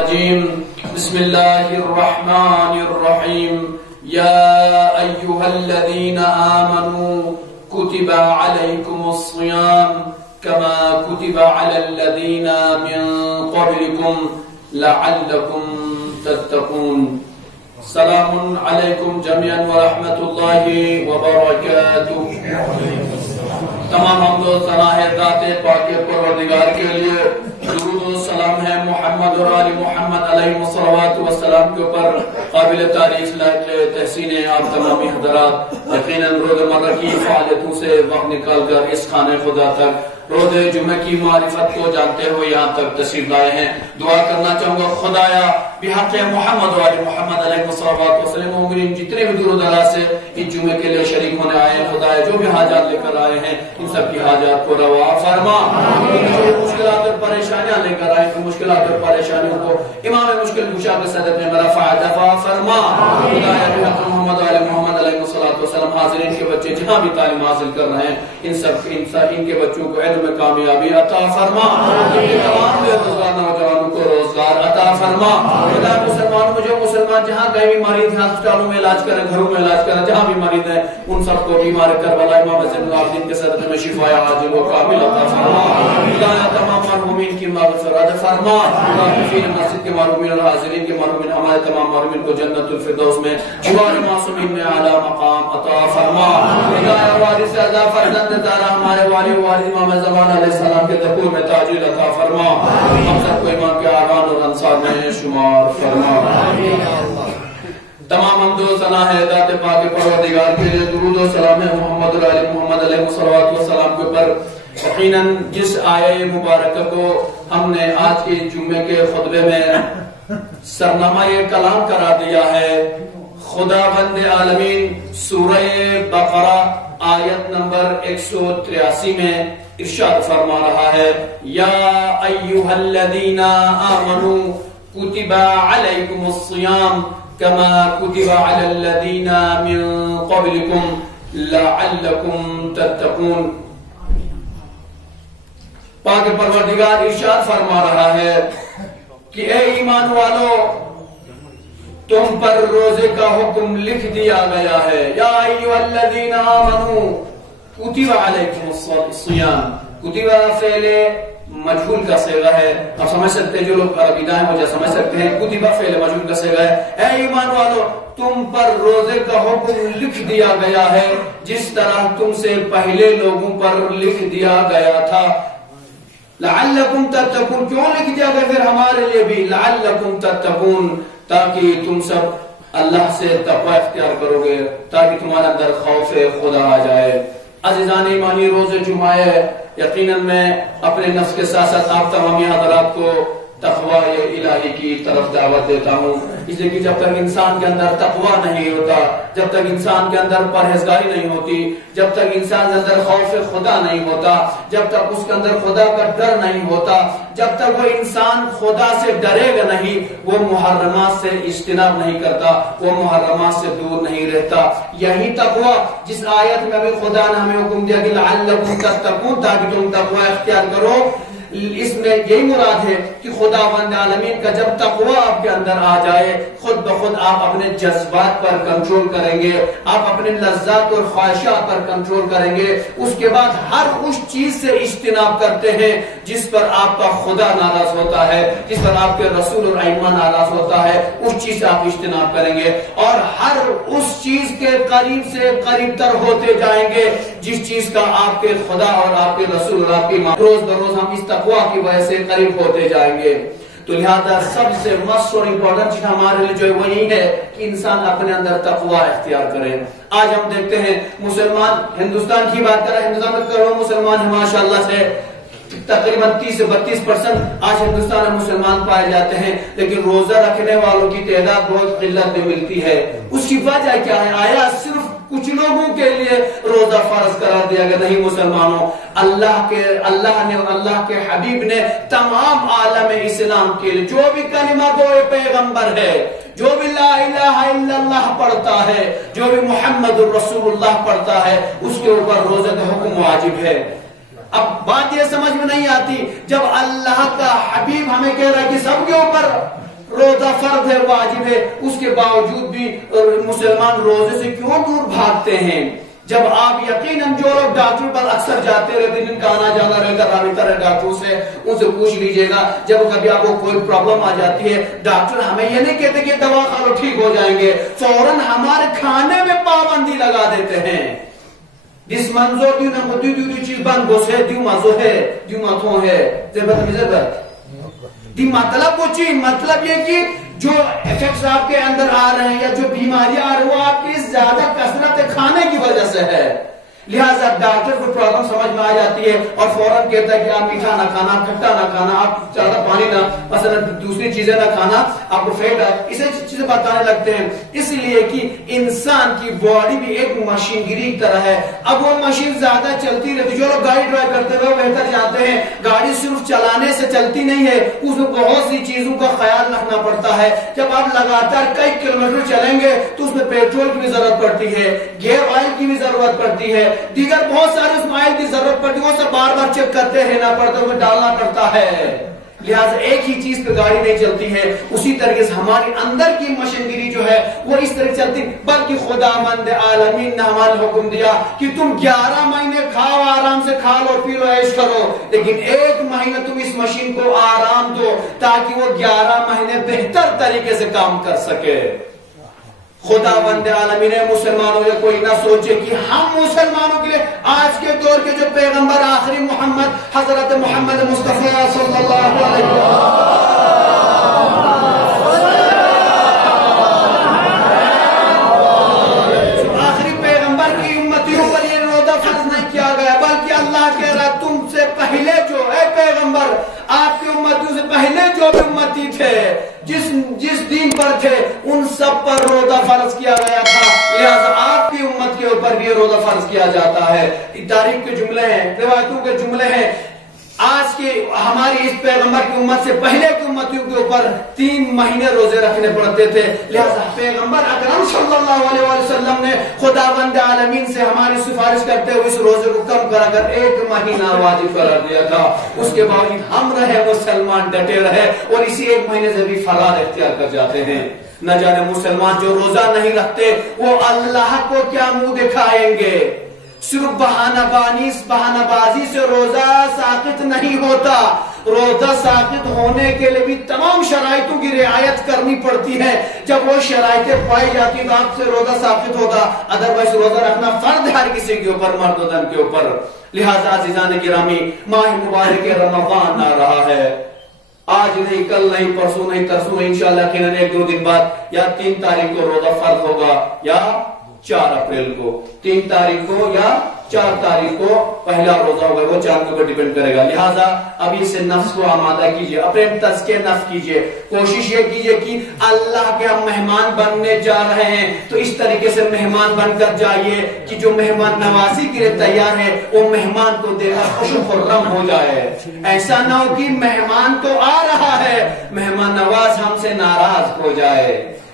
الرجيم بسم الله الرحمن الرحيم يا أيها الذين آمنوا كتب عليكم الصيام كما كتب على الذين من قبلكم لعلكم تتقون سلام علیکم جميعا ورحمۃ اللہ وبرکاتہ۔ تمام حمد و ثنا ہے ذات پاک پروردگار کے لیے، درود و سلام ہے محمد اور آل محمد علیہ الصلوات والسلام کے اوپر۔ قابل تعریف لائق تحسین آپ تمامی حضرات یقیناً روزمرہ کی فعالیتوں سے وقت نکال کر اس خانہ خدا تک روز جمعہ کی معرفت کو جانتے ہوئے یہاں تک تشریف لائے ہیں۔ دعا کرنا چاہوں گا خدایا بحق محمد و آل محمد علیہ الصلوات والسلام مومنین جتنے بھی دور و دراز سے اس جمعے کے لیے شریک ہونے آئے ہیں، خدایا جو بھی حاجات لے کر آئے ہیں ان سب کی حاجات کو روا فرما۔ جو مشکلات اور پریشانیاں لے کر آئے ہیں مشکلات اور پریشانیوں کو امام مشکل کشا کے صدر میں رفع دفع فرما۔ خدایا بحق محمد و آل محمد علیہ الصلوات والسلام حاضرین کے بچے جہاں بھی تعلیم حاصل کر رہے ہیں ان کے بچوں کو علم میں کامیابی عطا فرما، تمام بے روزگار نوجوانوں کو روزگار عطا فرما۔ خدا مسلمانوں میں جو مسلمان جہاں کہیں بھی مریض ہیں ہسپتالوں میں علاج کریں، گھروں میں علاج کریں، جہاں بھی مریض ہیں ان سب کو بیمار کربلا امام زین العابدین کے صدقے میں شفا عاجل و کامل عطا فرما۔ خدا تمام مرحومین کی مغفرت فرما، فی مسجد کے مرحومین اور حاضرین کے مرحومین ہمارے تمام مرحومین کو جنت الفردوس میں جوار معصومین میں اعلی مقام عطا فرما۔ خدا وارث اعلی فرزند دارا ہمارے والد امام زمان علیہ السلام کے دخول میں تاجیل عطا فرما، ہم سب کو ایمان کے آغان اور انصار میں شمار فرما۔ تمام حمد و ثنا ہے ذات پاک پروردگار کے لیے، درود و سلام ہے محمد اور آل محمد علیہ الصلوات والسلام کے اوپر۔ یقیناً جس آیہ مبارکہ کو ہم نے آج کے جمعے کے خطبے میں سرنامہ کلام قرار دیا ہے، خداوند عالمین سورہ بقرہ آیت نمبر 183 میں ارشاد فرما رہا ہے، یا ایھا الذین آمنوا کتب علیکم الصیام کما کتب علی الذین من قبلکم لعلکم تتقون۔ پاک پروردگار ارشاد فرما رہا ہے کہ اے ایمان والو تم پر روزے کا حکم لکھ دیا گیا ہے، یا ایھا الذین آمنوا کتب علیکم الصیام۔ کتب فعل مجہول کا صیغہ ہے، آپ سمجھ سکتے ہیں جو لوگ عربی دائیں مجھے سمجھ سکتے ہیں، کتب فعل مجہول کا صیغہ ہے۔ اے ایمان والو تم پر روزے کا حکم لکھ دیا گیا ہے جس طرح تم سے پہلے لوگوں پر لکھ دیا گیا تھا۔ لعلکم تتقون، کیوں لکھ دیا گیا پھر ہمارے لیے بھی؟ لعلکم تتقون، تاکہ تم سب اللہ سے تقوی اختیار کرو گے، تاکہ تمہارے اندر خوف خدا آ جائے۔ عزیزان ایمانی، روز جمعہ ہے، یقیناً میں اپنے نفس کے ساتھ ساتھ آپ تمامی حضرات کو تقوی الہی کی طرف دعوت دیتا ہوں، اس لیے کہ جب تک انسان کے اندر تقوی نہیں ہوتا، جب تک انسان کے اندر پرہیزگاری نہیں ہوتی، جب تک انسان کے اندر خوف خدا نہیں ہوتا، جب تک اس کے اندر خدا کا ڈر نہیں ہوتا، جب تک وہ انسان خدا سے ڈرے گا نہیں، وہ محرمات سے اجتناب نہیں کرتا، وہ محرمات سے دور نہیں رہتا۔ یہی تقوی جس آیت میں بھی خدا نے ہمیں حکم دیا کہ لعلکم تتقون، تاکہ تم تقوی اختیار کرو، اس میں یہی مراد ہے کہ خداوند عالمین کا جب تقوی آپ کے اندر آ جائے خود بخود آپ اپنے جذبات پر کنٹرول کریں گے، آپ اپنے لذات اور خواہشات پر کنٹرول کریں گے، اس کے بعد ہر اس چیز سے اجتناب کرتے ہیں جس پر آپ کا خدا ناراض ہوتا ہے، جس پر آپ کے رسول اور ائمہ ناراض ہوتا ہے، اس چیز سے آپ اجتناب کریں گے، اور ہر اس چیز کے قریب سے قریب تر ہوتے جائیں گے جس چیز کا آپ کے خدا اور آپ کے رسول اور آپ کی روز بروز ہم اس تقوی کی وجہ سے قریب ہوتے جائیں گے۔ تو لہذا سب سے مسٹ اور امپورٹنٹ چیز ہمارے لیے جو ہے وہ یہی ہے کہ انسان اپنے اندر تقوی اختیار کرے۔ آج ہم دیکھتے ہیں مسلمان، ہندوستان کی بات کریں، ہندوستان میں کروڑوں مسلمان ہیں ماشاءاللہ سے، تقریباً 30 سے 32% آج ہندوستان میں مسلمان پائے جاتے ہیں، لیکن روزہ رکھنے والوں کی تعداد بہت قلت میں ملتی ہے۔ اس کی وجہ کیا ہے؟ آیا صرف کچھ لوگوں کے لیے روزہ فرض قرار دیا گیا؟ نہیں مسلمانوں، اللہ نے اور اللہ کے حبیب نے تمام عالم اسلام کے لیے جو بھی کلمہ گوئے پیغمبر ہے، جو بھی لا الہ الا اللہ پڑھتا ہے، جو بھی محمد الرسول اللہ پڑھتا ہے، اس کے اوپر روزہ کا حکم واجب ہے۔ اب بات یہ سمجھ میں نہیں آتی، جب اللہ کا حبیب ہمیں کہہ رہا ہے کہ سب کے اوپر روزہ فرض ہے، واجب ہے، اس کے باوجود بھی مسلمان روزے سے کیوں دور بھاگتے ہیں؟ جب آپ یقیناً جو لوگ ڈاکٹر پر اکثر جاتے رہتے، جن کا آنا جانا رہتا، رابطہ رہے ڈاکٹروں سے، ان سے پوچھ لیجئے گا، جب کبھی آپ کو کوئی پرابلم آ جاتی ہے، ڈاکٹر ہمیں یہ نہیں کہتے کہ دوا کھا لو ٹھیک ہو جائیں گے، فوراً ہمارے کھانے میں پابندی لگا دیتے ہیں۔ جس منظور دیو نمو دیو چیز بند گوس ہے، دیو مزو ہے، دیو ماتھوں ہے، زبط دی مطلب وہ چیز، مطلب یہ کہ جو ایفیکٹس آپ کے اندر آ رہے ہیں یا جو بیماریاں آ رہی ہیں وہ آپ کی زیادہ کثرت کھانے کی وجہ سے ہے، لہٰذا ڈاکٹر کو پرابلم سمجھ میں آ جاتی ہے اور فوراً کہتا ہے کہ آپ میٹھا نہ کھانا، کھٹا نہ کھانا، آپ زیادہ پانی نہ، مثلا دوسری چیزیں نہ کھانا، آپ کو فیٹ ہے، اسے چیزیں بتانے لگتے ہیں، اس لیے کہ انسان کی باڈی بھی ایک مشینگری کی طرح ہے۔ اب وہ مشین زیادہ چلتی رہتی، جو لوگ گاڑی ڈرائیو کرتے ہوئے بہتر جانتے ہیں، گاڑی صرف چلانے سے چلتی نہیں ہے، اس میں بہت سی چیزوں کا خیال رکھنا پڑتا ہے۔ جب آپ لگاتار کئی کلومیٹر چلیں گے تو اس میں پیٹرول کی بھی ضرورت پڑتی ہے، گیئر آئل کی بھی ضرورت پڑتی ہے، دیگر بہت سارے اس آئل کی ضرورت پڑتی ہے، وہ سب بار بار چیک کرتے رہنا پڑتا ہے، وہ ڈالنا پڑتا ہے، لہٰذا ایک ہی چیز پہ گاڑی نہیں چلتی ہے۔ اسی طریقے سے ہماری اندر کی مشینری جو ہے وہ اس طرح چلتی، بلکہ خداوند عالمین نے ہمارا حکم دیا کہ تم 11 مہینے کھاؤ، آرام سے کھا لو پی لو عیش کرو، لیکن ایک مہینہ تم اس مشین کو آرام دو تاکہ وہ 11 مہینے بہتر طریقے سے کام کر سکے۔ خداوند عالمین مسلمانوں یہ کوئی نہ سوچے کہ ہم مسلمانوں کے لیے آج کے دور کے جو پیغمبر آخری محمد حضرت محمد مصطفیٰ صلی اللہ علیہ وسلم آخری پیغمبر کی امتیوں پر یہ روزہ فرض نہیں کیا گیا، بلکہ اللہ کہہ رہا تم سے پہلے جو اے پیغمبر آپ کی امتیوں سے پہلے جو بھی امتی تھے جس دین پر تھے ان سب پر روزہ فرض کیا گیا تھا، لہذا آپ کی امت کے اوپر بھی روزہ فرض کیا جاتا ہے۔ تاریخ کے جملے ہیں، روایتوں کے جملے ہیں، آج کے ہماری اس پیغمبر کی امت سے پہلے کی امتیوں کے اوپر 3 مہینے روزے رکھنے پڑتے تھے، لہذا پیغمبر اکرم صلی اللہ علیہ وسلم نے خداوند عالمین سے ہماری سفارش کرتے ہوئے اس روزے کو کم کرا کر 1 مہینہ واجب قرار دیا تھا۔ اس کے باوجود ہم رہے مسلمان ڈٹے رہے اور اسی 1 مہینے سے بھی فرار اختیار کر جاتے ہیں۔ نہ جانے مسلمان جو روزہ نہیں رکھتے وہ اللہ کو کیا منہ دکھائیں گے۔ صرف بہانہ بازی سے روزہ ساقط نہیں ہوتا، روزہ ساقط ہونے کے لیے بھی تمام شرائطوں کی رعایت کرنی پڑتی ہے۔ جب وہ شرائطیں پائی جاتی تو آپ سے روزہ ساقط ہوگا، ادروائز روزہ رکھنا فرض ہے ہر کسی کے اوپر، مرد و زن کے اوپر۔ لہذا عزیزان گرامی، ماہ مبارک رمضان آ رہا ہے، آج نہیں، کل نہیں، پرسوں نہیں، ترسوں نہیں، انشاءاللہ یقیناً 1-2 دن بعد یا 3 تاریخ کو روزہ فرض ہوگا یا 4 اپریل کو، 3 تاریخ کو یا 4 تاریخ کو پہلا روزہ ہوگا، وہ چاند کے اوپر ڈیپینڈ کرے گا۔ لہٰذا ابھی سے نفس کو آمادہ کیجئے، اپنے تزکیہ نفس کیجئے، کوشش یہ کیجئے کہ اللہ کے ہم مہمان بننے جا رہے ہیں تو اس طریقے سے مہمان بن کر جائیے کہ جو مہمان نوازی کے لیے تیار ہے وہ مہمان کو دیکھ کر خوش و خرم ہو جائے۔ ایسا نہ ہو کہ مہمان تو آ رہا ہے، مہمان نواز ہم سے ناراض ہو جائے۔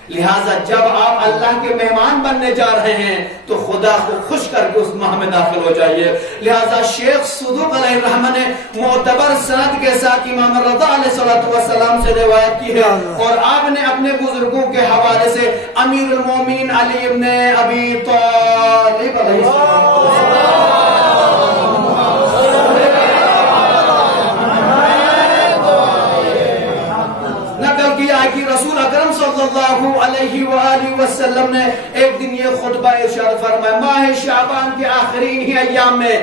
لہٰذا جب آپ اللہ کے مہمان بننے جا رہے ہیں تو خدا کو خوش کر کے اس ماہ میں داخل ہو جائیے۔ لہٰذا شیخ صدوق علیہ الرحمہ نے معتبر سند کے ساتھ امام رضا علیہ السلام سے روایت کی ہے اور آپ نے اپنے بزرگوں کے حوالے سے امیر المومنین علی ابن ابی طالب علیہ السلام کہ رسول اکرم صلی اللہ علیہ وآلہ وسلم نے ایک دن یہ خطبہ ارشاد فرمایا، ماہ شعبان کے آخرین ہی ایام میں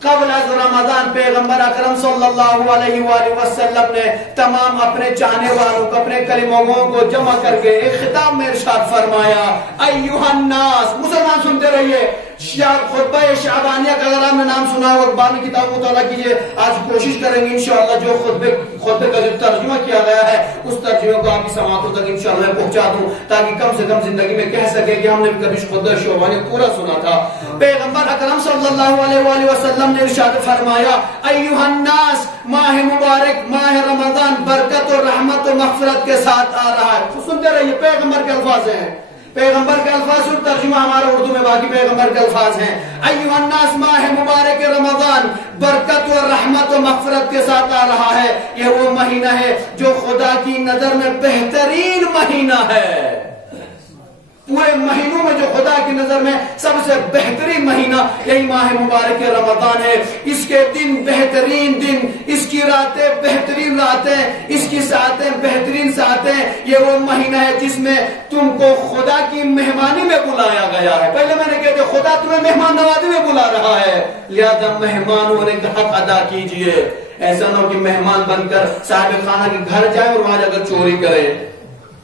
قبل از رمضان پیغمبر اکرم صلی اللہ علیہ وآلہ وسلم نے تمام اپنے چاہنے والوں کو، اپنے کلموں کو جمع کر کے ایک خطاب میں ارشاد فرمایا، ایھا الناس، مسلمان سنتے رہیے، خطبہ شعبانیہ کا اگر آپ نے نام سنا ہو، اخبار میں کتاب مطالعہ کیجئے، آج کوشش کریں گے انشاءاللہ جو خطبے کا جو ترجمہ کیا گیا ہے اس ترجمے کو آپ کی سماعتوں تک انشاءاللہ میں پہنچا دوں تاکہ کم سے کم زندگی میں کہہ سکے کہ ہم نے کبھی خطبہ شعبانیہ پورا سنا تھا۔ پیغمبر اکرم صلی اللہ علیہ وآلہ وسلم نے ارشاد فرمایا، ایھا الناس، ماہ مبارک ماہ رمضان برکت و رحمت و مغفرت کے ساتھ آ رہا ہے۔ سنتے رہیے، پیغمبر کے الفاظ ہیں، پیغمبر کے الفاظ اور ترجمہ ہمارا اردو میں باقی پیغمبر کے الفاظ ہیں. ایھا الناس ماہ مبارک رمضان برکت و رحمت و مغفرت کے ساتھ آ رہا ہے. یہ وہ مہینہ ہے جو خدا کی نظر میں بہترین مہینہ ہے. پورے مہینوں میں جو خدا کی نظر میں سب سے بہترین مہینہ یہی ماہ مبارک رمضان ہے. اس کے دن بہترین دن، اس کی راتیں بہترین راتیں، اس کی ساعتیں بہترین ساعتیں. یہ وہ مہینہ ہے جس میں تم کو خدا کی مہمانی میں بلایا گیا ہے. پہلے میں نے کہا کہ خدا تمہیں مہمان نوازی میں بلا رہا ہے، لہذا مہمان ہونے کا حق ادا کیجئے. ایسا نہ ہو کہ مہمان بن کر صاحب خانہ کے گھر جائے اور وہاں جا کر چوری کرے.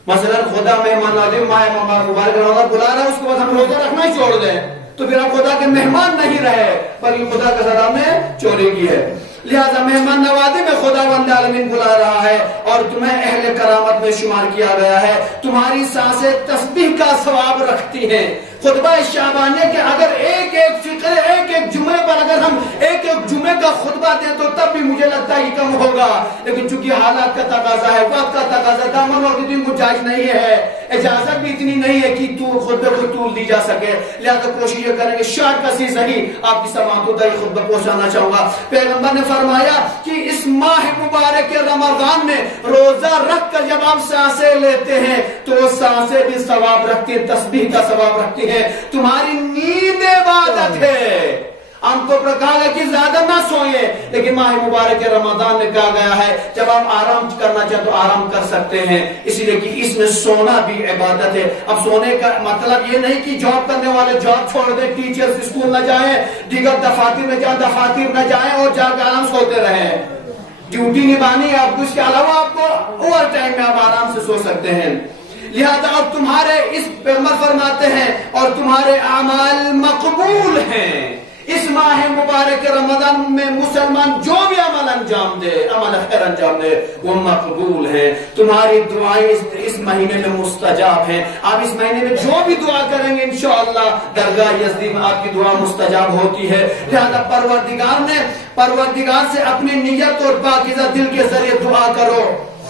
مثلا خدا مہمان نوازی ماہ مبارک رمضان بلا رہا ہے، اس کے بعد ہم روزہ رکھنا ہی چھوڑ دیں تو پھر آپ خدا کے مہمان نہیں رہے بلکہ خدا کا سزا نے چوری کی ہے. لہذا مہمان نوازی میں خدا بند عالمین بلا رہا ہے اور تمہیں اہل کرامت میں شمار کیا گیا ہے. تمہاری سانسیں تسبیح کا ثواب رکھتی ہیں. خطبہ شعبانیہ کے اگر ایک ایک فقرے ایک ایک جمعے پر اگر ہم ایک ایک جمعے کا خطبہ دیں تو تب بھی مجھے لگتا ہے کہ کم ہوگا، لیکن چونکہ حالات کا تقاضا ہے، وقت کا تقاضا، دامن اور اتنی گنجائش نہیں ہے، اجازت بھی اتنی نہیں ہے کہ خطبے کو طول دی جا سکے. لہذا کوشش یہ کریں گے شارٹ کسی صحیح آپ کی سماعتوں تک خطبہ پہنچانا چاہوں گا. پیغمبر نے فرمایا کہ اس ماہ مبارک رمضان میں روزہ رکھ کر جب آپ سانسیں لیتے ہیں تو وہ سانسیں بھی ثواب رکھتی ہیں، تسبیح کا ثواب رکھتی ہیں. تمہاری نیند عبادت ہے. عام طور پر کہا گیا کہ زیادہ نہ سوئیں، لیکن ماہ مبارک رمضان میں کہا گیا ہے جب آپ آرام کرنا چاہیں تو آرام کر سکتے ہیں، اسی لیے کہ اس میں سونا بھی عبادت ہے. اب سونے کا مطلب یہ نہیں کہ جاب کرنے والے جاب چھوڑ دیں، ٹیچرز اسکول نہ جائیں، دیگر دفاتر میں جائیں، دفاتر نہ جائیں اور جا کے آرام سوتے رہیں. ڈیوٹی نبھانی ہے آپ کو، اس کے علاوہ آپ کو اوور ٹائم میں آپ آرام سے سو سکتے ہیں. لہذا اب تمہارے اس پیغمبر فرماتے ہیں اور تمہارے اعمال مقبول ہیں. اس ماہ مبارک رمضان میں مسلمان جو بھی عمل انجام دے، عمل خیر انجام دے، وہ مقبول ہے. تمہاری دعائیں اس مہینے میں مستجاب ہیں. آپ اس مہینے میں جو بھی دعا کریں گے انشاءاللہ درگاہ یزدی میں آپ کی دعا مستجاب ہوتی ہے. لہذا پروردگار سے اپنی نیت اور پاکیزہ دل کے ذریعے دعا کرو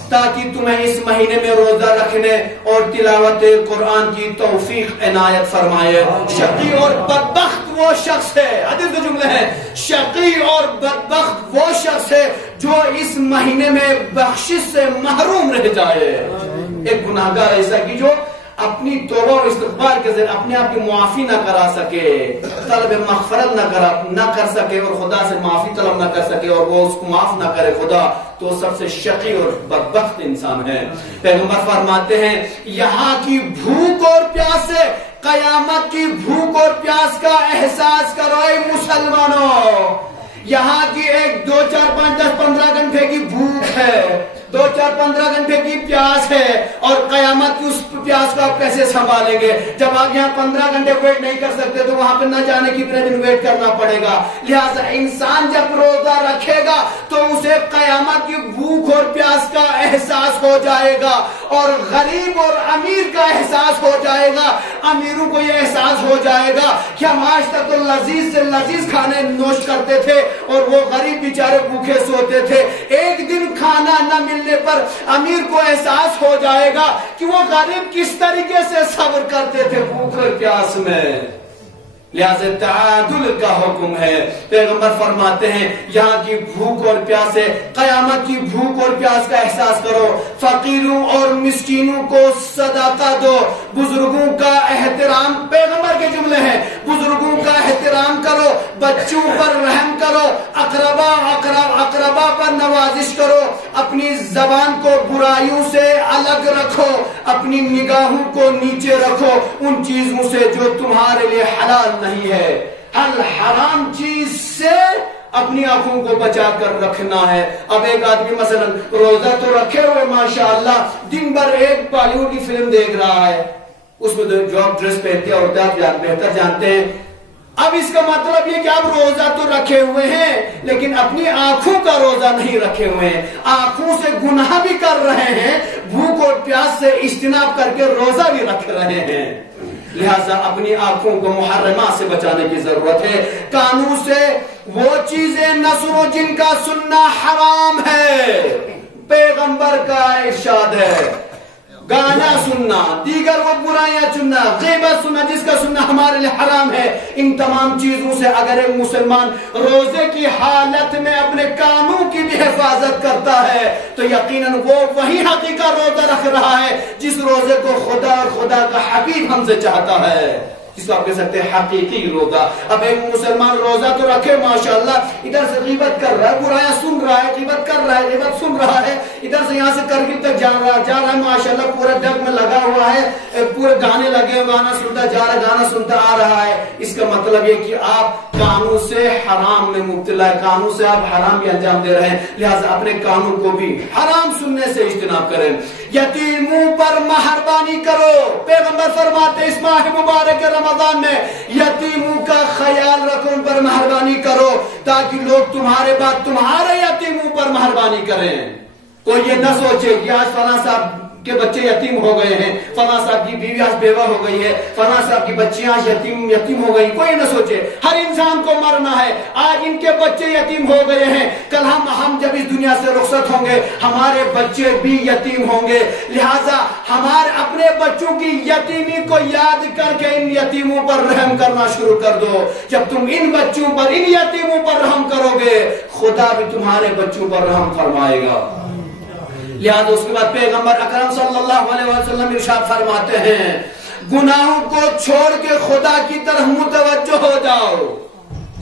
تاکہ تمہیں اس مہینے میں روزہ رکھنے اور تلاوت قرآن کی توفیق عنایت فرمائے. شقی اور بدبخت وہ شخص ہے، حدیث کے جملے ہیں، شقی اور بدبخت وہ شخص ہے جو اس مہینے میں بخشش سے محروم رہ جائے. ایک گناہگار ایسا کہ جو اپنی توبہ و استغفار کے ذریعے اپنے آپ کی معافی نہ کرا سکے، طلب مغفرت نہ کر سکے اور خدا سے معافی طلب نہ کر سکے اور وہ اس کو معاف نہ کرے خدا، تو سب سے شقی اور بدبخت انسان ہے. پیغمبر فرماتے ہیں یہاں کی بھوک اور پیاس سے قیامت کی بھوک اور پیاس کا احساس کرو اے مسلمانوں. یہاں کی ایک 2 4 5 10 15 گھنٹے کی بھوک ہے، 2 4 15 گھنٹے کی پیاس ہے، اور قیامت کی اس پیاس کو آپ کیسے سنبھالیں گے؟ جب آپ یہاں 15 گھنٹے ویٹ نہیں کر سکتے تو وہاں پہ نہ جانے کتنے دن ویٹ کرنا پڑے گا. لہٰذا انسان جب روزہ رکھے گا تو اسے قیامت کی بھوک اور پیاس کا احساس ہو جائے گا، اور غریب اور امیر کا احساس ہو جائے گا. امیروں کو یہ احساس ہو جائے گا کہ ہم آج تک تو لذیذ سے لذیذ کھانے نوش کرتے تھے اور وہ غریب بیچارے بھوکے سوتے تھے. ایک دن کھانا نہ ملنے پر امیر کو احساس ہو جائے گا کہ وہ غریب کس طریقے سے صبر کرتے تھے بھوک اور پیاس میں. لہذا تعادل کا حکم ہے. پیغمبر فرماتے ہیں یہاں کی بھوک اور پیاس ہے، قیامت کی بھوک اور پیاس کا احساس کرو. فقیروں اور مسکینوں کو صدقہ دو، بزرگوں کا احترام، پیغمبر کے جملے ہیں، بزرگوں کا احترام کرو، بچوں پر رحم کرو، اقربا پر نوازش کرو، اپنی زبان کو برائیوں سے الگ رکھو، اپنی نگاہوں کو نیچے رکھو ان چیزوں سے جو تمہارے لیے حلال نہیں ہے. حرام چیز سے اپنی آنکھوں کو بچا کر رکھنا ہے. اب ایک آدمی مثلا روزہ تو رکھے ہوئے ماشاءاللہ دن بھر ایک بالی ووڈ کی فلم دیکھ رہا ہے، اس میں جو آپ ڈریس پہنتے ہیں اور آپ بہتر جانتے ہیں. اب اس کا مطلب یہ کہ آپ روزہ تو رکھے ہوئے ہیں لیکن اپنی آنکھوں کا روزہ نہیں رکھے ہوئے ہیں، آنکھوں سے گناہ بھی کر رہے ہیں، بھوک اور پیاس سے اجتناب کر کے روزہ بھی رکھ رہے ہیں. لہٰذا اپنی آنکھوں کو محرمات سے بچانے کی ضرورت ہے. کانوں سے وہ چیزیں نہ سنو جن کا سننا حرام ہے. پیغمبر کا ارشاد ہے گانا سننا، دیگر وہ برائیاں چننا، غیبت سننا جس کا سننا ہمارے لیے حرام ہے، ان تمام چیزوں سے اگر ایک مسلمان روزے کی حالت میں اپنے کانوں کی بھی حفاظت کرتا ہے تو یقیناً وہ وہی حقیقی روزہ رکھ رہا ہے جس روزے کو خدا اور خدا کا حبیب ہم سے چاہتا ہے، جس کو آپ کہہ سکتے ہیں حقیقی روزہ۔ اب ایک مسلمان روزہ تو رکھے ماشاءاللہ، ادھر سے غیبت کر رہا ہے، برائیاں سن رہا ہے، غیبت کر رہا ہے، غیبت سن رہا ہے، ادھر سے یہاں سے کرگل تک جا رہا ہے ماشاءاللہ، پورے ڈگ میں لگا ہوا ہے، پورے گانے لگے ہوئے، گانا سنتا جا رہا ہے، گانا سنتا آ رہا ہے۔ اس کا مطلب یہ کہ آپ کانوں سے حرام میں مبتلا ہے، کانوں سے آپ حرام بھی انجام دے رہے ہیں، لہٰذا اپنے کانوں کو بھی حرام سننے سے اجتناب کریں۔ یتیموں پر مہربانی کرو، پیغمبر فرماتے اس ماہ مبارک رمضان میں یتیموں کا خیال رکھو، ان پر مہربانی کرو تاکہ لوگ تمہارے بعد تمہارے یتیموں پر مہربانی کریں۔ کوئی یہ نہ سوچے کہ آج فلاں صاحب کے بچے یتیم ہو گئے ہیں، فلاں صاحب کی بیوی آج بیوہ ہو گئی ہے، فلاں صاحب کی بچیاں آج یتیم ہو گئی، کوئی نہ سوچے، ہر انسان کو مرنا ہے۔ آج ان کے بچے یتیم ہو گئے ہیں، کل ہم جب اس دنیا سے رخصت ہوں گے ہمارے بچے بھی یتیم ہوں گے، لہٰذا ہمارے اپنے بچوں کی یتیمی کو یاد کر کے ان یتیموں پر رحم کرنا شروع کر دو۔ جب تم ان بچوں پر، ان یتیموں پر رحم کرو گے خدا بھی تمہارے بچوں پر رحم فرمائے گا۔ لہذا اس کے بعد پیغمبر اکرم صلی اللہ علیہ وسلم ارشاد فرماتے ہیں گناہوں کو چھوڑ کے خدا کی طرف متوجہ ہو جاؤ،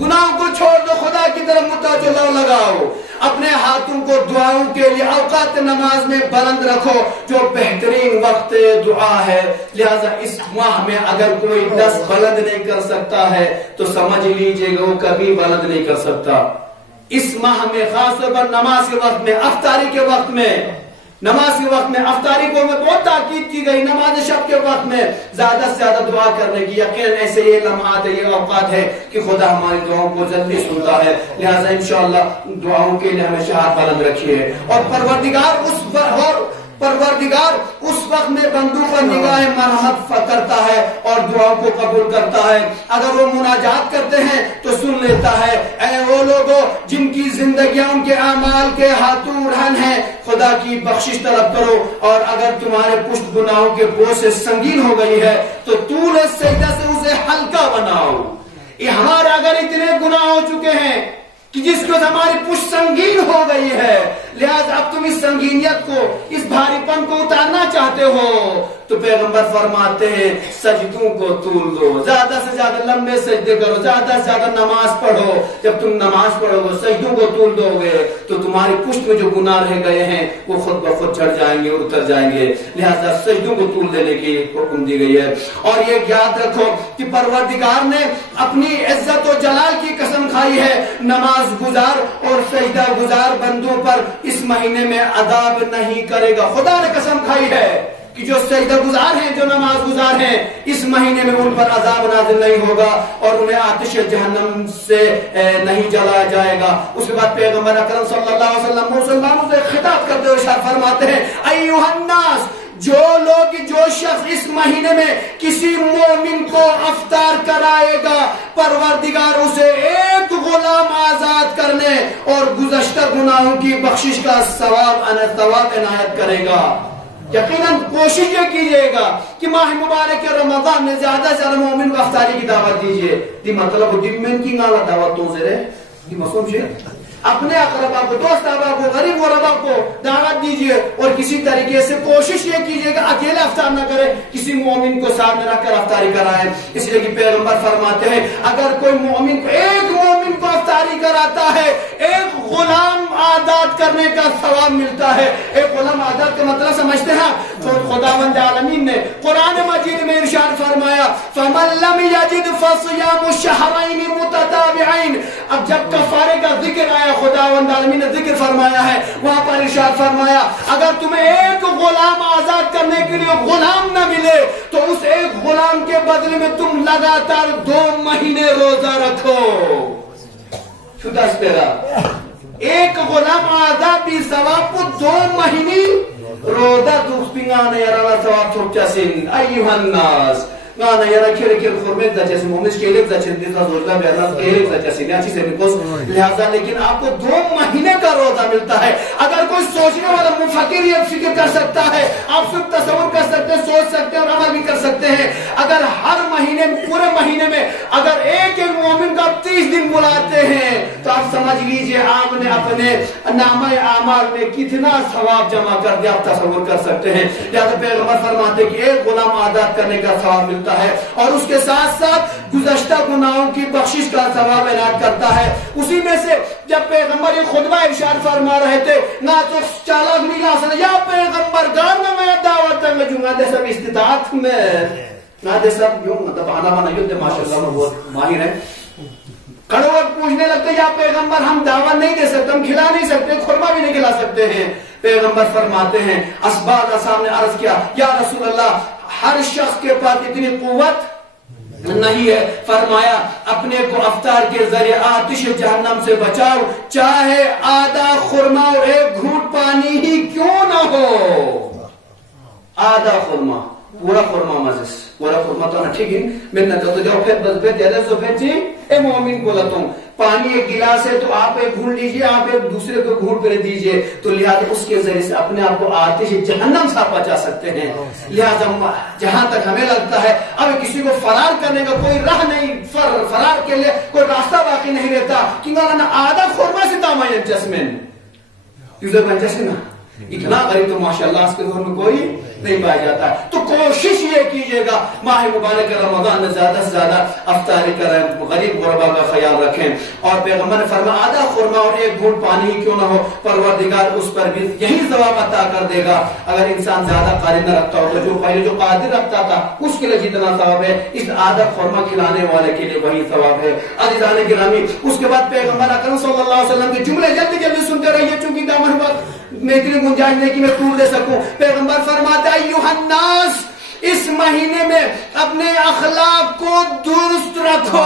گناہوں کو چھوڑ دو، خدا کی طرف متوجہ لگاؤ، اپنے ہاتھوں کو دعاؤں کے لیے اوقات نماز میں بلند رکھو جو بہترین وقت دعا ہے۔ لہذا اس ماہ میں اگر کوئی 10 بلند نہیں کر سکتا ہے تو سمجھ لیجئے گا وہ کبھی بلند نہیں کر سکتا۔ اس ماہ میں خاص طور پر نماز کے وقت میں، افطاری کے وقت میں، نماز کے وقت میں افطاری کو میں بہت تاکید کی گئی، نماز شب کے وقت میں زیادہ سے زیادہ دعا کرنے کی، یقین ایسے یہ لمحات ہے، یہ اوقات ہے کہ خدا ہماری دعاؤں کو جلدی سنتا ہے، لہٰذا انشاءاللہ دعاؤں کے لیے ہمیشہ ہاتھ بلند رکھیے۔ اور پروردگار اس وقت میں بندوں پر نگاہ مرحمت کرتا ہے اور دعاؤں کو قبول کرتا ہے۔ اگر وہ مناجات کرتے ہیں تو سن لیتا ہے۔ اے وہ لوگوں جن کی زندگیاں ان کے اعمال کے ہاتھوں اڑھن ہیں، خدا کی بخشش طلب کرو، اور اگر تمہارے پشت گناہوں کے بوجھ سے سنگین ہو گئی ہے تو طول سجدہ سے اسے ہلکا بناؤ۔ یہ ہمارے اگر اتنے گناہ ہو چکے ہیں کہ جس کو ہماری پشت سنگین ہو گئی ہے، لہذا اب تم اس سنگینیت کو، اس بھاری پن کو اتارنا چاہتے ہو تو پیغمبر فرماتے ہیں سجدوں کو طول دو، زیادہ سے زیادہ لمبے سجدے کرو، زیادہ سے زیادہ نماز پڑھو۔ جب تم نماز پڑھو گے، سجدوں کو طول دو گے تو تمہاری پشت میں جو گناہ رہ گئے ہیں وہ خود بخود جھڑ جائیں گے اور اتر جائیں گے، لہذا سجدوں کو طول دینے کی حکم دی گئی ہے۔ اور یہ یاد رکھو کہ پروردگار نے اپنی عزت و جلال کی قسم کھائی ہے، نماز گزار اور سجدہ گزار بندوں پر اس مہینے میں عذاب نہیں کرے گا۔ خدا نے قسم کھائی ہے کہ جو سجدہ گزار ہیں، جو نماز گزار ہیں، اس مہینے میں ان پر عذاب نازل نہیں ہوگا اور انہیں آتش جہنم سے نہیں جلایا جائے گا۔ اس کے بعد پیغمبر اکرم صلی اللہ علیہ وسلم مسلمانوں سے خطاب کرتے ہوئے ارشاد فرماتے ہیں ایھا الناس، جو شخص اس مہینے میں کسی مومن کو افطار کرائے گا پروردگار اسے ایک غلام آزاد کرنے اور گزشتہ گناہوں کی بخشش کا ثواب عنایت کرے گا۔ یقیناً کوشش یہ کیجئے گا کہ ماہ مبارک رمضان میں زیادہ سے زیادہ مومن کو افطاری کی دعوت دیجئے۔ دی مطلب ڈیمن کی نالا دعوتوں سے رہے دی مسلم شیئر اپنے اقربا کو، دوست احباب کو، غریب غربا کو دعوت دیجئے اور کسی طریقے سے کوشش یہ کیجئے کہ اکیلے افطار نہ کرے، کسی مومن کو ساتھ میں رکھ کر افطاری کرائے۔ اس لیے کہ پیغمبر فرماتے ہیں اگر کوئی مومن کو، ایک مومن کو افطاری کراتا ہے، ایک غلام آزاد کرنے کا ثواب ملتا ہے۔ ایک غلام آزاد کا مطلب سمجھتے ہیں؟ تو خداوند عالمین نے قرآن مجید میں ارشاد فرمایا فَمَن لَّمْ يَجِدْ فَصِيَامُ شَهْرَيْنِ مُتَتَابِعَيْنِ۔ اب جب کفارے کا ذکر آیا، خداوند عالمین نے ذکر فرمایا ہے، وہاں پر ارشاد فرمایا اگر تمہیں ایک غلام آزاد کرنے کے لیے غلام نہ ملے تو اس ایک غلام کے بدلے میں تم لگاتار 2 مہینے روزہ رکھو۔ شدہ اسپیرا ایک غلام آزاد بھی ثواب کو 2 مہینے روزہ دوست پنگانے یرالا ثواب چھوچا سن ایوہ الناس گانا یرا کھر کھر خورمیت زچے سے مومنش کیلک زچے دیتا زوجدہ بیادان کیلک زچے سے نیاچی سے نکوز لہذا لیکن آپ کو 2 مہینے کا روزہ ملتا ہے۔ اگر کوئی سوچنے والا مفکر یہ فکر کر سکتا ہے، آپ صرف تصور کر سوچ سکتے ہیں اور عمل بھی کر سکتے ہیں. اگر ہر مہینے پورے مہینے میں اگر ایک مومن کو آپ 30 دن بلاتے ہیں تو آپ سمجھ لیجئے آپ نے اپنے نامہ اعمال میں کتنا ثواب جمع کر دیا. آپ تصور کر سکتے ہیں. لہذا پیغمبر فرماتے کہ ایک غلام آزاد کرنے کا ثواب ملتا ہے اور اس کے ساتھ ساتھ گزشتہ گناہوں کی بخشش کا ثواب عنایت کرتا ہے. اسی میں سے جب پیغمبر یہ خطبہ ارشاد فرما رہے تھے نہ تو چالاک نہیں لا سکتے یا پیغمبر گار میں دعوت میں جوں دے سب استطاعت میں نہ دے سب یوں مطلب آنا بنا یوں دے ماشاءاللہ میں بہت ماہر ہے. کھڑے ہوئے پوچھنے لگتے یا پیغمبر ہم دعوت نہیں دے سکتے, ہم کھلا نہیں سکتے, خرما بھی نہیں کھلا سکتے ہیں. پیغمبر فرماتے ہیں اسباب صاحب نے عرض کیا یا رسول اللہ ہر شخص کے پاس اتنی قوت نہیں ہے. فرمایا اپنے کو افطار کے ذریعے آتش جہنم سے بچاؤ چاہے آدھا خرما اور ایک گھونٹ پانی ہی کیوں نہ ہو. آدھا خرما پورا خرما مزس پورا خرما تو نہ ٹھیک ہے میں نہ تو جو پھر بس پھر دے سو پھر جی اے مومن کو لتوں پانی ایک گلاس ہے تو آپ ایک گھونٹ لیجئے آپ ایک دوسرے کو گھونٹ کر دیجئے تو لہذا اس کے ذریعے سے اپنے آپ کو آتش جہنم سے بچا سکتے ہیں. لہذا جہاں تک ہمیں لگتا ہے اب کسی کو فرار کرنے کا کوئی راہ نہیں, فرار کے لیے کوئی راستہ باقی نہیں رہتا کیونکہ نا آدھا خرما سے تاما جسمن یوزر بن جیسے نا اتنا غریب تو ماشاءاللہ اس کے دور میں کوئی نہیں پایا جاتا ہے. تو کوشش یہ کیجئے گا ماہ مبارک رمضان میں زیادہ سے زیادہ افطاری کریں, غریب غربا کا خیال رکھیں. اور پیغمبر نے فرمایا آدھا خرما اور ایک گھونٹ پانی ہی کیوں نہ ہو پروردگار اس پر بھی یہی ثواب عطا کر دے گا. اگر انسان زیادہ قادر نہ رکھتا ہو تو جو پہلے جو قادر رکھتا تھا اس کے لیے جتنا ثواب ہے اس آدھا خرما کھلانے والے کے لیے وہی ثواب ہے. عزیزان گرامی اس کے بعد پیغمبر اکرم صلی اللہ علیہ وسلم کے جملے جلدی جلدی سنتے رہیے چونکہ دامن وقت میں اتنی گنجائش نہیں کہ میں طول دے سکوں. پیغمبر فرماتا ہے ایھا الناس اس مہینے میں اپنے اخلاق کو درست رکھو,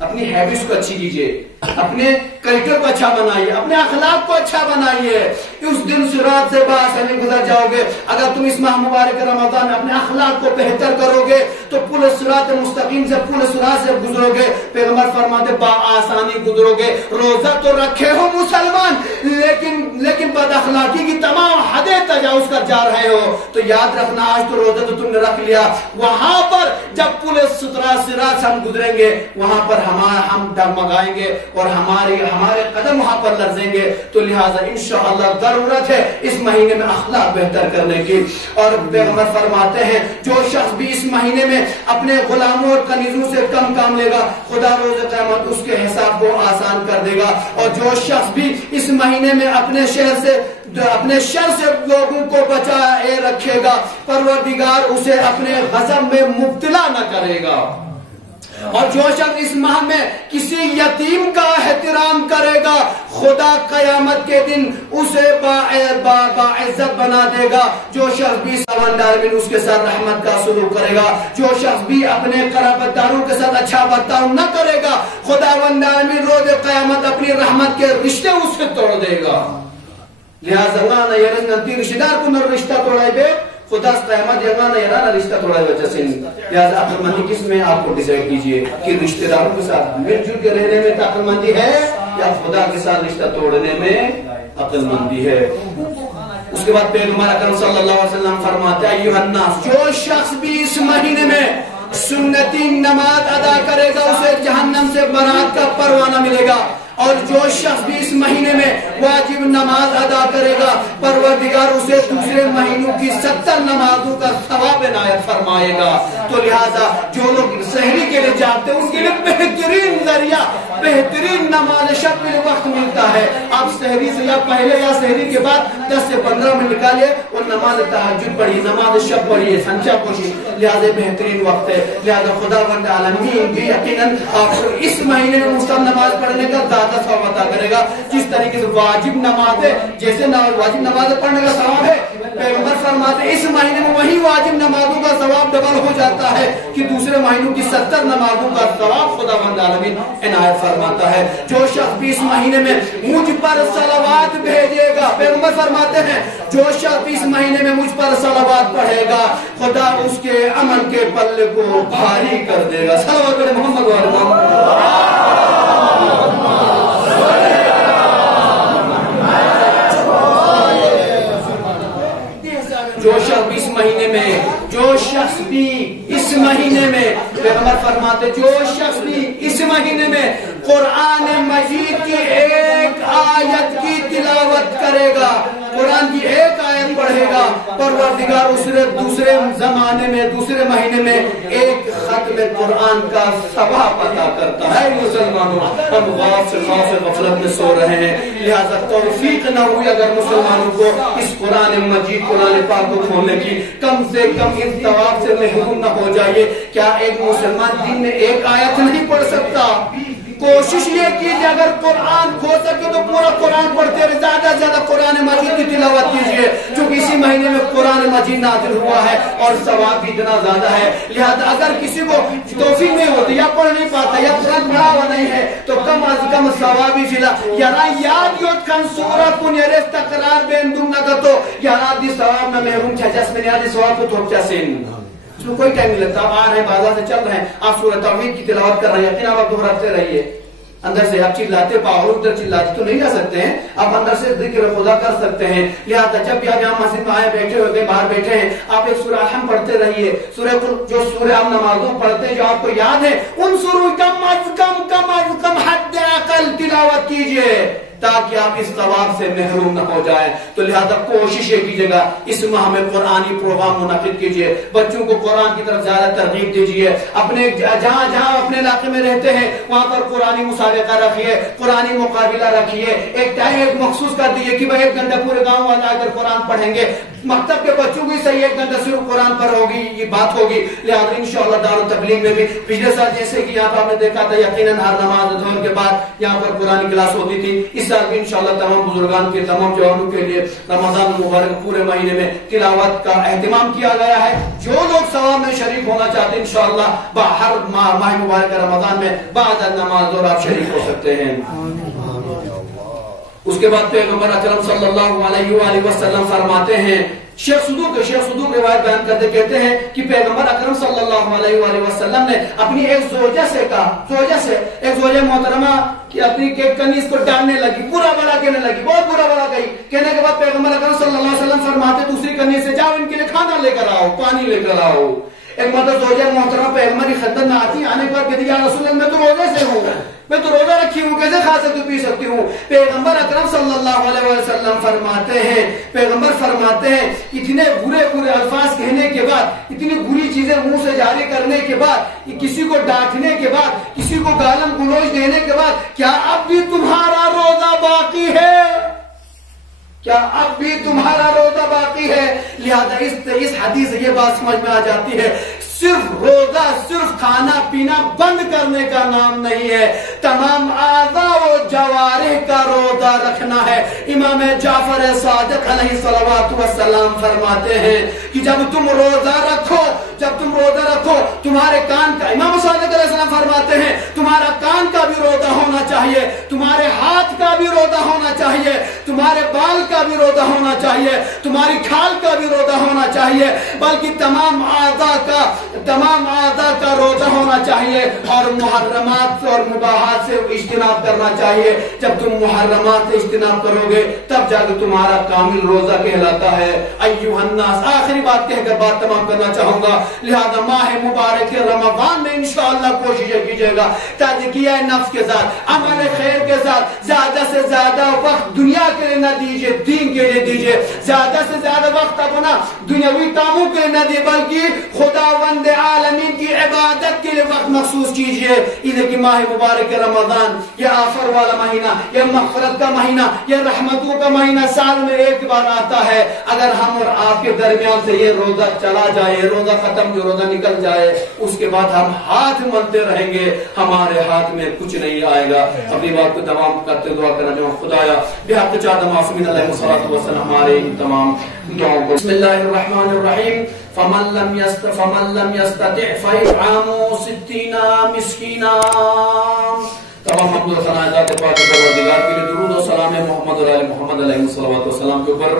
اپنی ہیبٹس کو اچھی کیجئے, اپنے کریکٹر کو اچھا بنائیے, اپنے اخلاق کو اچھا بنائیے. اس دن صراط سے بآسانی گزر جاؤ گے. اگر تم اس ماہ مبارک رمضان میں اپنے اخلاق کو بہتر کرو گے تو پورے صراط مستقیم سے پورے صراط سے گزرو گے. پیغمبر فرماتے بآسانی گزرو گے. روزہ تو رکھے ہو مسلمان لیکن بد اخلاقی کی تمام حدیں تجاوز کر جا رہے ہو تو یاد رکھنا آج تو روزہ تو تم نے رکھ لیا, وہاں پر جب پورے صراط سے ہم گزریں گے وہاں پر ہم ڈگمگائیں گے اور ہمارے قدم وہاں پر لرزیں گے. تو لہٰذا انشاءاللہ ضرورت ہے اس مہینے میں اخلاق بہتر کرنے کی. اور پیغمبر فرماتے ہیں جو شخص بھی اس مہینے میں اپنے غلاموں اور کنیزوں سے کم کام لے گا خدا روز قیامت اس کے حساب کو آسان کر دے گا. اور جو شخص بھی اس مہینے میں اپنے شر سے لوگوں کو بچائے رکھے گا پروردگار اسے اپنے غضب میں مبتلا نہ کرے گا. اور جو شخص اس ماہ میں کسی یتیم کا احترام کرے گا خدا قیامت کے دن اسے باعزت بنا دے گا. جو شخص بھی اس کے ساتھ رحمت کا سلوک کرے گا, جو شخص بھی اپنے قرابت داروں کے ساتھ اچھا برتاؤ نہ کرے گا خداوند عالمین روز قیامت اپنی رحمت کے رشتے اس سے توڑ دے گا. لہذا رشتہ دار کو نہ رشتہ توڑائے بے خدا قیامت یہاں رشتہ توڑائے وجہ سے نہیں. لہذا عقل مندی کس میں آپ کو ڈیسائیڈ کیجئے کہ رشتہ داروں کے ساتھ مل جل کے رہنے میں عقل مندی ہے یا خدا کے ساتھ رشتہ توڑنے میں عقل مندی ہے. اس کے بعد پیغمبر اکرم صلی اللہ علیہ وسلم فرماتے ہیں ایھا الناس جو شخص بھی اس مہینے میں سنتی نماز ادا کرے گا اسے جہنم سے برات کا پروانہ ملے گا. اور جو شخص بھی اس مہینے میں واجب نماز ادا کرے گا پروردگار اسے دوسرے مہینوں کی 70 نمازوں کا ثواب عنایت فرمائے گا. تو لہذا جو لوگ سحری کے لیے جاتے ہیں ان کے لیے بہترین ذریعہ بہترین نماز شب میں وقت ملتا ہے. آپ سحری سے یا پہلے یا سحری کے بعد 10 سے 15 منٹ نکالے اور نماز تہجد پڑھیے, نماز شب پڑھیے, سنچا پڑھیے. لہذا بہترین وقت ہے. لہذا خداوند عالمین بھی یقیناً آپ کو اس مہینے میں مستقل نماز پڑھنے کا ثواب عطا کرے گا. جس طریقے سے واجب نماز ہے جیسے واجب نماز پڑھنے کا ثواب ہے پیغمبر فرماتے ہیں اس مہینے میں وہی واجب نمازوں کا ثواب ڈبل ہو جاتا ہے کہ دوسرے مہینوں کی 70 نمازوں کا ثواب خداوند عالمین عنایت فرماتا ہے. جو شخص بھی اس مہینے میں مجھ پر صلوات بھیجے گا پیغمبر فرماتے ہیں جو شخص اس مہینے میں مجھ پر صلوات پڑھے گا خدا اس کے عمل کے پلے کو بھاری کر دے گا. صلوات محمد وعلیہ جو شخص اس مہینے میں پیغمبر فرماتے جو شخص بھی اس مہینے میں قرآن مجید کی ایک آیت کی تلاوت کرے گا، قرآن کی ایک آیت پڑھے گا، پروردگار اسے دوسرے زمانے میں دوسرے مہینے میں ایک ختم قرآن کا ثواب عطا کرتا ہے۔ مسلمانوں ہم غفلت میں سو رہے ہیں، لہذا توفیق نہ ہوئی اگر مسلمانوں کو اس قرآن مجید قرآن پاک کو کھولنے کی، کم سے کم اس ثواب سے محروم نہ ہو جائیے۔ کیا ایک مسلمان دن میں ایک آیت نہیں پڑھ سکتا؟ کوشش یہ کیجیے اگر قرآن کھو سکے تو پورا قرآن پڑھتے رہے، زیادہ سے زیادہ قرآن مجید کی تلاوت کیجیے، چونکہ اسی مہینے میں قرآن مجید نازل ہوا ہے اور ثواب بھی اتنا زیادہ ہے۔ لہذا اگر کسی کو توفیق نہیں ہوتی یا پڑھ نہیں پاتا یا قرآن پڑھا ہوا نہیں ہے تو کم از کم ثوابی فیلا یارا یاد یوت کن سورت کن یریس تقرار بین دم نگتو یارا دی ثواب نہ محروم چھا جس میں یادی ثواب کو تھوک سین جو کوئی ٹائم نہیں لگتا۔ آپ آ رہے ہیں بازار سے چل رہے ہیں، آپ سورۃ توحید کی تلاوت کر رہے ہیں، یقین آپ دہراتے رہیے، اندر سے آپ چلاتے پاور ادھر چلاتے تو نہیں جا سکتے ہیں، آپ اندر سے ذکر خدا کر سکتے ہیں۔ لہذا جب بھی آپ یہاں مسجد میں آئے بیٹھے ہوئے باہر بیٹھے ہیں، آپ ایک سورہ الحم پڑھتے رہیے، جو سورہ آپ نمازوں پڑھتے ہیں جو آپ کو یاد ہے ان سوروں کم از کم حد عقل تلاوت کیجیے تاکہ آپ اس ثواب سے محروم نہ ہو جائیں۔ تو لہذا کوشش یہ کیجیے گا اس ماہ میں قرآنی پروگرام منعقد کیجیے، بچوں کو قرآن کی طرف زیادہ ترغیب دیجیے، اپنے جہاں اپنے علاقے میں رہتے ہیں وہاں پر قرآنی مسابقہ رکھیے، قرآنی مقابلہ رکھیے، ایک مخصوص کر دیجیے کہ بھائی 1 گھنٹہ پورے گاؤں والے آ کر قرآن پڑھیں گے، مکتب کے بچوں کی صحیح 1 گھنٹہ صرف قرآن پر ہوگی، یہ بات ہوگی۔ لہذا انشاءاللہ دارالتبلیغ میں بھی پچھلے سال جیسے کہ یہاں پر آپ نے دیکھا تھا یقیناً ہر نماز ظہر کے بعد یہاں پر قرآن کلاس ہوتی تھی، اس سال بھی انشاءاللہ تمام بزرگان کے تمام جوانوں کے لیے رمضان مبارک پورے مہینے میں تلاوت کا اہتمام کیا گیا ہے۔ جو لوگ ثواب میں شریک ہونا چاہتے ہیں انشاءاللہ ہر ماہ مبارک رمضان میں بعد نماز اور آپ شریک ہو سکتے ہیں۔ اس کے بعد پیغمبر اکرم صلی اللہ علیہ وآلہ وسلم فرماتے ہیں، شیخ صدوق روایت بیان کرتے کہتے ہیں کہ پیغمبر اکرم صلی اللہ علیہ وآلہ وسلم نے اپنی ایک زوجہ سے ایک زوجہ محترمہ کہ اپنی کنیز کو ڈالنے لگی، برا بلا کہنے لگی، بہت برا بلا گئی۔ کہنے کے بعد پیغمبر اکرم صلی اللہ علیہ وسلم فرماتے دوسری کنیز سے جاؤ ان کے لیے کھانا لے کر آؤ، پانی لے کر آؤ۔ ایک مرتبہ زوجہ محترمہ پیغمبر کی خدمت میں آتی، آنے پر کہتی یا رسول اللہ میں تو روزے سے ہوں، میں تو روزہ رکھی ہوں، کیسے کھا سکتی ہوں پی سکتی ہوں؟ پیغمبر اکرم صلی اللہ علیہ وسلم فرماتے ہیں اتنے برے الفاظ کہنے کے بعد، اتنی بری چیزیں منہ سے جاری کرنے کے بعد، کسی کو ڈانٹنے کے بعد، کسی کو گالم گلوچ دینے کے بعد، کیا اب بھی تمہارا روزہ باقی ہے؟ کیا اب بھی تمہارا روزہ باقی ہے؟ لہذا اس حدیث سے یہ بات سمجھ میں آ جاتی ہے صرف روزہ صرف کھانا پینا بند کرنے کا نام نہیں ہے، تمام اعضاء و جوارح کا روزہ رکھنا ہے۔ امام جعفر صادق علیہ الصلوۃ والسلام فرماتے ہیں کہ جب تم روزہ رکھو تمہارے کان کا، امام صادق علیہ السلام فرماتے ہیں تمہارا کان کا بھی روزہ ہونا چاہیے، تمہارے ہاتھ کا بھی روزہ ہونا چاہیے، تمہارے بال کا بھی روزہ ہونا چاہیے، تمہاری کھال کا بھی روزہ ہونا چاہیے، بلکہ تمام اعضاء کا روزہ ہونا چاہیے اور محرمات اور مباحات سے اجتناب کرنا چاہیے۔ جب تم محرمات سے اجتناب کرو گے تب جا کے تمہارا کامل روزہ کہلاتا ہے۔ ایھا الناس، آخری بات کہہ کر بات تمام کرنا چاہوں گا، لہذا ماہ مبارک رمضان میں انشاءاللہ کوشش کیجیے گا تزکیہ نفس کے ساتھ، عمل خیر کے ساتھ زیادہ سے زیادہ وقت دنیا کے لیے نہ دیجیے، دین کے لیے دیجیے، زیادہ سے زیادہ وقت اپنا دنیاوی کاموں کے لیے نہ دیجیے بلکہ خداوند عالمین کی عبادت کے لیے وقت مخصوص کیجیے۔ ادھر کی ماہ مبارک رمضان یہ آفر والا مہینہ، یہ مغفرت کا مہینہ، یہ رحمتوں کا مہینہ سال میں ایک بار آتا ہے۔ اگر ہم اور آپ کے درمیان سے یہ روزہ چلا جائے، روزہ ختم جو روزہ نکل جائے، اس کے بعد ہم ہاتھ ملتے رہیں گے، ہمارے ہاتھ میں کچھ نہیں آئے گا۔ اپنی بات کو تمام کرتے دعا کرنا چاہوں خدایا بحق چاہتا معصومین علیہ الصلوۃ والسلام ہمارے ان تمام دعاؤں کو۔ بسم اللہ الرحمن الرحیم۔ فمن لم يستطع فإطعام 60 مسکینا۔ تمام حمد و ثنا ذات پاک پروردگار کے لیے، درود و سلام محمد اور آل محمد علیہ الصلوۃ والسلام کے اوپر۔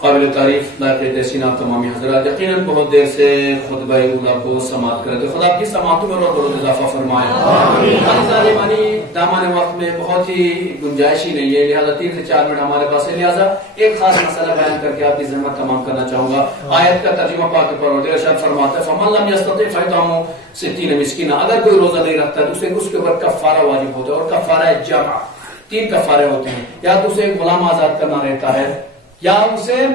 قابل تعریف ناقد تحسین آپ تمامی حضرات، یقیناً بہت دیر سے خطبہ اولیٰ کو سماعت کرتے، خدا آپ کی سماعتوں میں اور اضافہ فرمائے۔ دامان وقت میں بہت ہی گنجائش ہی نہیں ہے، لہٰذا 3 سے 4 منٹ ہمارے پاس ہے، لہٰذا ایک خاص مسئلہ بیان کر کے آپ کی زحمت تمام کرنا چاہوں گا۔ آیت کا ترجمہ پاک پروردگار ارشاد فرماتا ہے فَمَن لَمْ يَسْتَطِعْ فَإِطْعَامُ 60 مسکینا، اگر کوئی روزہ نہیں رکھتا تو اس کے اوپر کفارہ واجب ہوتا ہے، اور کفارہ جمع 3 کفارے ہوتے ہیں، یا تو اسے ایک غلام آزاد کرنا رہتا ہے، یا اسے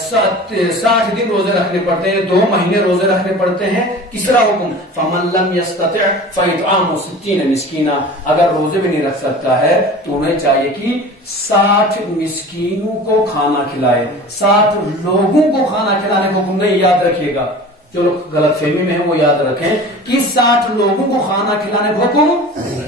60 دن روزے رکھنے پڑتے ہیں، 2 مہینے روزے رکھنے پڑتے ہیں۔ تیسرا حکم فَمَن لَمْ يَسْتَطِعْ فَإِطْعَامُ 60 مسکینا، اگر روزے بھی نہیں رکھ سکتا ہے تو انہیں چاہیے کہ 60 مسکینوں کو کھانا کھلائے۔ 60 لوگوں کو کھانا کھلانے کا حکم نہیں، یاد رکھیے گا، جو لوگ غلط فہمی میں ہیں وہ یاد رکھیں کہ 60 لوگوں کو کھانا کھلانے کا حکم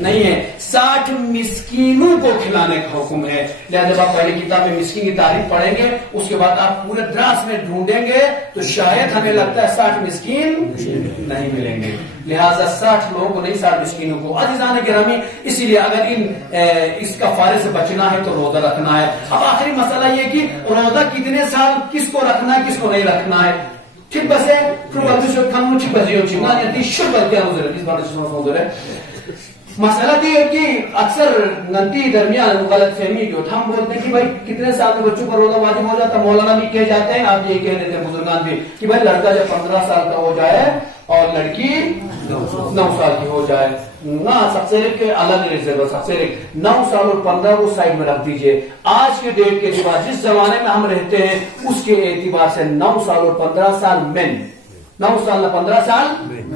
نہیں ہے، 60 مسکینوں کو کھلانے کا حکم ہے۔ لہذا جب آپ پہلی کتاب میں مسکین کی تعریف پڑھیں گے، اس کے بعد آپ پورے دراز میں ڈھونڈیں گے تو شاید ہمیں لگتا ہے 60 مسکین نہیں ملیں گے، لہذا 60 لوگوں کو نہیں 60 مسکینوں کو۔ عزیزان گرامی، اسی لیے اگر اس کفارے سے بچنا ہے تو روزہ رکھنا ہے۔ اب آخری مسئلہ یہ کہ روزہ کتنے سال کس کو رکھنا ہے کس کو نہیں رکھنا ہے۔ چھ بسے پروبابل کھانوں چھ بسے ہوچی مان یعنی شر بلکہ حضور اس بات سے حضور ہے۔ مسئلہ یہ ہے کہ اکثر ننتی درمیان غلط فہمی جو ہم بولتے ہیں کہ بھائی کتنے سال کے بچوں پر روزہ واجب ہو جاتا ہے، مولانا بھی کہہ جاتے ہیں، آپ یہ کہہ دیتے ہیں بزرگان بھی کہ بھائی لڑکا جب 15 سال کا ہو جائے اور لڑکی 9 سال کی ہو جائے، نہ سب سے لکھ کے الگ ریزرو، سب سے لکھ 9 سال اور 15 کو سائڈ میں رکھ دیجئے۔ آج کے ڈیٹ کے اعتبار جس زمانے میں ہم رہتے ہیں اس کے اعتبار سے 9 سال اور 15 سال مین، 9 سال 15 سال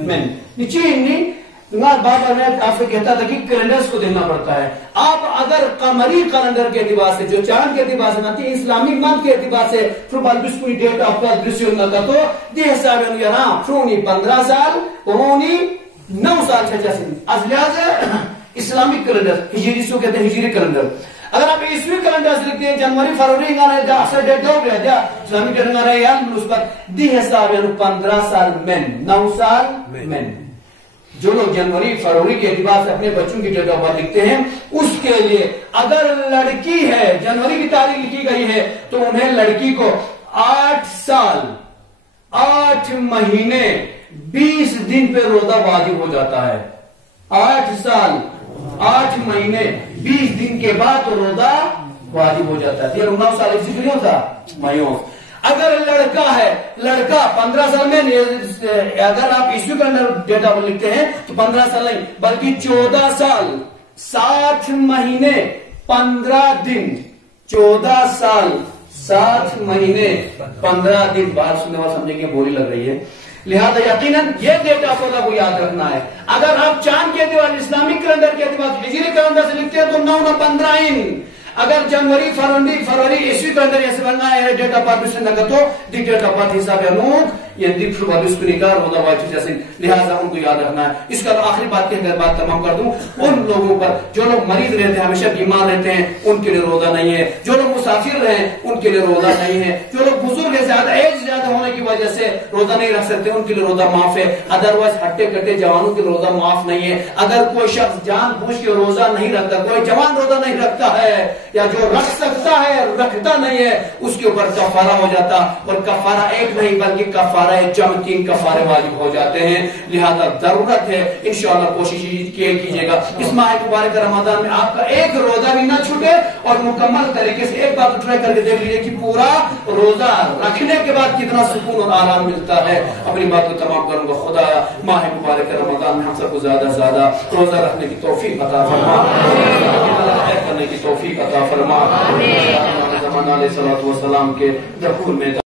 مین نیچے نہیں۔ بابا نے آپ سے کہتا تھا کہ کیلنڈرز کو دینا پڑتا ہے۔ آپ اگر قمری کیلنڈر کے اعتبار سے جو چاند کے اعتبار سے نہ اسلامی منتھ کے اعتبار سے فربالبسکونی ڈیٹ آف برتھ برسیون نہ تو دی حساب یرا فرونی 15 سال اونی 9 سال چھچا سے از لحاظ اسلامک کیلنڈر ہجری سو کہتے ہیں ہجری کیلنڈر۔ اگر آپ عیسوی کیلنڈر سے لکھتے ہیں جنوری فروری کا ہے جا اثر ڈیٹ دو گیا جا اسلامک کیلنڈر ہے یا اس پر دی حساب یعنی 15 سال مین 9 سال مین۔ جو لوگ جنوری فروری کے اعتبار سے اپنے بچوں کی ڈیٹ آف برتھ لکھتے ہیں اس کے لیے اگر لڑکی ہے جنوری کی تاریخ لکھی گئی ہے تو انہیں لڑکی کو 8 سال 8 مہینے 20 دن پہ روزہ واجب ہو جاتا ہے۔ 8 سال 8 مہینے 20 دن کے بعد روزہ واجب ہو جاتا ہے۔ 9 سال ایک نہیں ہوتا مایوں۔ اگر لڑکا ہے لڑکا 15 سال میں اگر آپ عیسوی کیلنڈر ڈیٹ آف برتھ لکھتے ہیں تو 15 سال نہیں بلکہ 14 سال 7 مہینے 15 دن 14 سال 7 مہینے 15 دن بات سننے والے سمجھیں گے بولی لگ رہی ہے، لہذا یقیناً یہ ڈیٹ آف برتھ کو یاد رکھنا ہے۔ اگر آپ چاند کے اعتبار اسلامک کیلنڈر کے اعتبار ہجری کیلنڈر سے لکھتے ہیں تو 9 15 اگر جنوری فروری عیسوی کیلنڈر ایسے بننا ہے ڈیٹ آف برتھ سے نہ تو دی ڈیٹ آف برتھ حساب انوت یہ دی فربالبس کو نکال روزہ واجب جیسے، لہذا ان کو یاد رکھنا ہے۔ اس کا آخری بات کہ بات تمام کر دوں، ان لوگوں پر جو لوگ مریض رہتے ہیں ہمیشہ بیمار رہتے ہیں ان کے لیے روزہ نہیں ہے، جو لوگ مسافر رہے ان کے لیے روزہ نہیں ہے، جو لوگ بزرگ ہے زیادہ ایج زیادہ ہونے کی وجہ سے روزہ نہیں رکھ سکتے ان کے لیے روزہ معاف ہے، ادروائز ہٹے کٹے جوانوں کے لیے روزہ معاف نہیں ہے۔ اگر کوئی شخص جان بوجھ کے روزہ نہیں رکھتا، کوئی جوان روزہ نہیں رکھتا ہے یا جو رکھ سکتا ہے رکھتا نہیں ہے اس کے اوپر کفارہ ہو جاتا، اور کفارہ ایک نہیں بلکہ کفارہ جمع 3 کفارے واجب ہو جاتے ہیں، لہذا ضرورت ہے انشاءاللہ کوشش کیجیے گا اس ماہ مبارک رمضان میں آپ کا ایک روزہ بھی نہ چھوٹے، اور مکمل طریقے سے ایک بار ٹرائی کر کے دیکھ لیجیے کہ پورا روزہ رکھنے کے بعد کتنا سکون اور آرام ملتا ہے۔ اپنی بات کو تمام کروں گا، خدا ماہ مبارک رمضان میں ہم سب کو زیادہ سے زیادہ روزہ رکھنے کی توفیق عطا فرما، کرنے کی توفیق عطا فرما۔ زمان علیہ الصلوۃ والسلام کے دخول میں